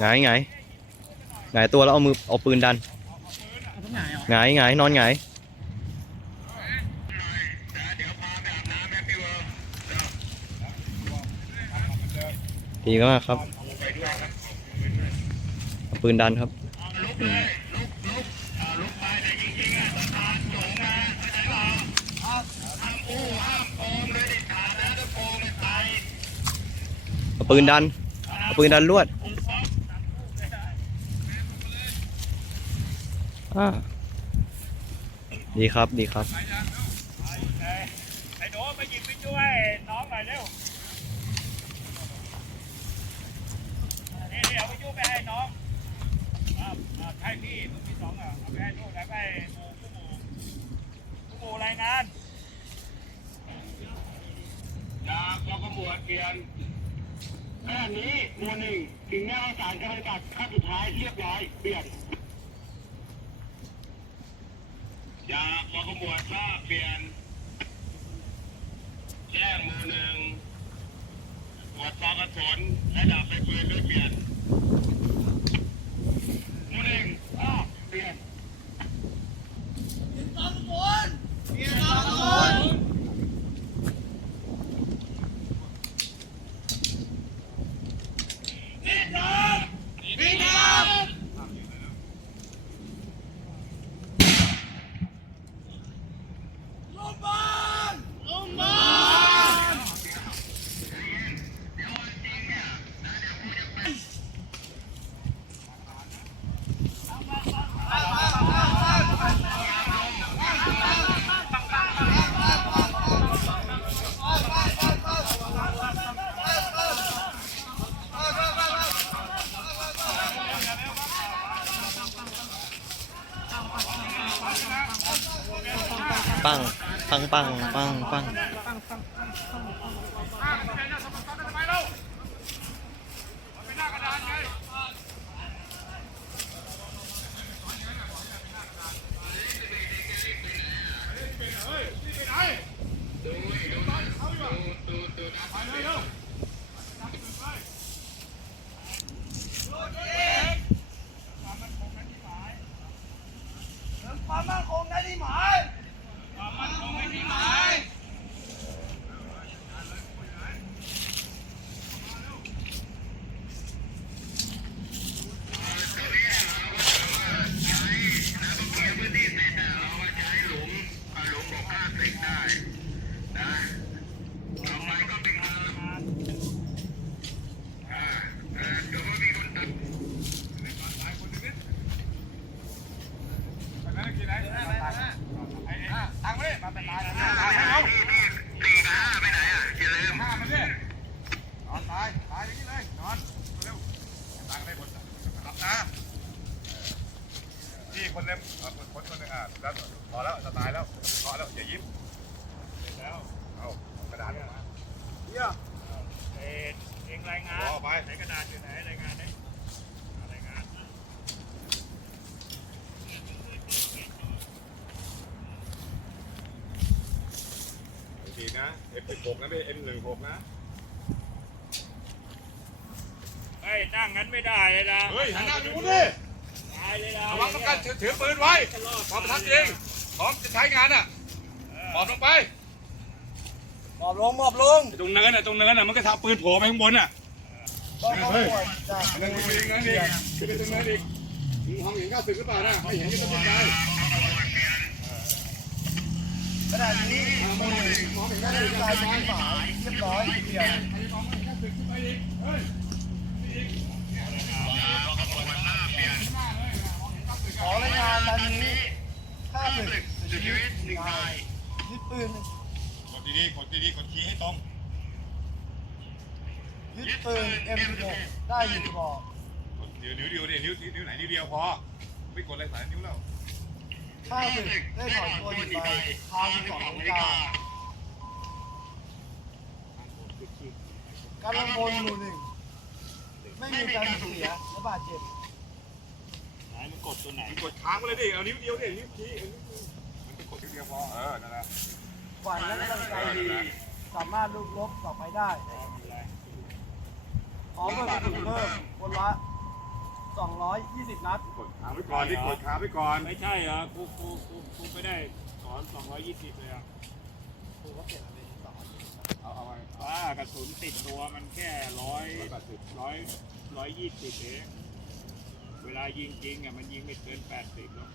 หงายหงายหงายตัวแล้วเอามือเอาปืนดันหงายหงายนอนหงายดีมากครับเอาปืนดันครับเอาปืนดันเอาปืนดันลวด อ่า ดีครับดีครับไอ้หนูมาหยิบไปช่วยน้องหน่อยเร็วนี่นี่เอาไปยุ่ไปให้น้องอ่าอ่าให้พี่มึงมีสองอะเอาไปให้ลูกแล้วก็ให้หมูผู้หมูผู้หมูรายงานจากกองขบวนเปลี่ยนขณะนี้หมวดหนึ่งถึงแนวสารการกัดขั้นสุดท้ายเรียบร้อยเปลี่ยน อยากกอขบวนทราบเปลี่ยนแจ้งหมู่หนึ่งตรวจปลอกกระสุนและดาบไปปืนด้วยเปลี่ยนหมู่หนึ่งทราบเปลี่ยน ปังปังปังปังปัง ความมั่นคงได้ที่หมายความมั่นคงได้ที่หมาย ตังค์ไม่ได้มาเป็นลายนะตายแล้วสี่กับห้าไปไหนอะอย่าลืมห้ามาดินอนตาย ตายอย่างนี้เลย นอน เร็วตังค์ได้หมดหลับตา พี่คนเล่มคนคนคนหนึงอะแล้วพอแล้วจะตายแล้วพอแล้วอย่ายิ้มแล้วเอากระดาษมาเยี่ยเอ็เองรายงานไปไหนกระดาษอยู่ไหนรายงานไหนรายงานทีนะ F16 นะไม่ใช่ M16 นะเฮ้ยนั่งงั้นไม่ได้เลยนะเฮ้ยหันหน้าดูดิตายเลยนะ ระวังต้องการถือถือปืนไว้พร้อมทำจริงพร้อมจะใช้งานอะหมอบลงไปหมอบลงหมอบลงตรงเนินอะตรงเนินอะมันก็ทับปืนโผล่ไปข้างบนอะต้องเข้าปวดจ้ะเนินอีกเนินอีกขึ้นไปตรงเนินอีกมึงมองเห็นข้าศึกหรือเปล่านะไม่เห็นก็ต้องใจขณะนี้มองเห็นมองเห็นก็ได้กลายเป็นหมายเรียบร้อยเปลี่ยน มองเห็นข้าศึกขึ้นไปอีกเฮ้ย ขอรายงานดังนี้ฆ่าศึกเสียชีวิตหนึ่งนายยึดปืน ก ดดีๆกดดีๆกดคีย์ให้ตรงยึดปืน M16 ได้หนึ่งกระบอกกดนิ้วนิ้วเดียวดินิ้วนิ้วไหนนิ้วเดียวพอ ไม่กดอะไรสายนิ้วแล้วฆ่าศึกได้ถอนตัวหยุดไปทางสองนาฬิกาการลงพลหมู่หนึ่ง ไม่มีการสูญเสียและบาดเจ็บไหนมันกดตัวไหนกดค้างไปเลยดิ เอานิ้วเดียวดิ นิ้วชี้เอานิ้วมันกดนิ้วเดียวพอ เออ นั่นแหละ ฝันและกำลังใจดีสามารถลูกลบต่อไปได้พร้อมเพิ่มกระสุนเพิ่มคนละ 220 นัด กดขาไว้ก่อนที่กดขาไว้ก่อน ไม่ใช่เหรอกูกูกูกูไม่ได้สอน 220 เลยอะเอาเอาไว้ว่ากระสุนติดตัวมันแค่ร้อยร้อยแปดสิบร้อยร้อยยี่สิบเอง เวลายิงจริงอะมันยิงไม่เกินแปดสิบหรอก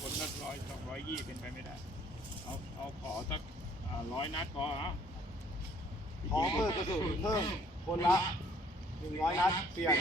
คนละร้อยสองร้อยยี่เป็นไปไม่ได้ เอาเอาขอสักร้อยนัดพอฮะขอเพิ่มกระสุนเพิ่มคนละหนึ่งร้อยนัดเปลี่ยน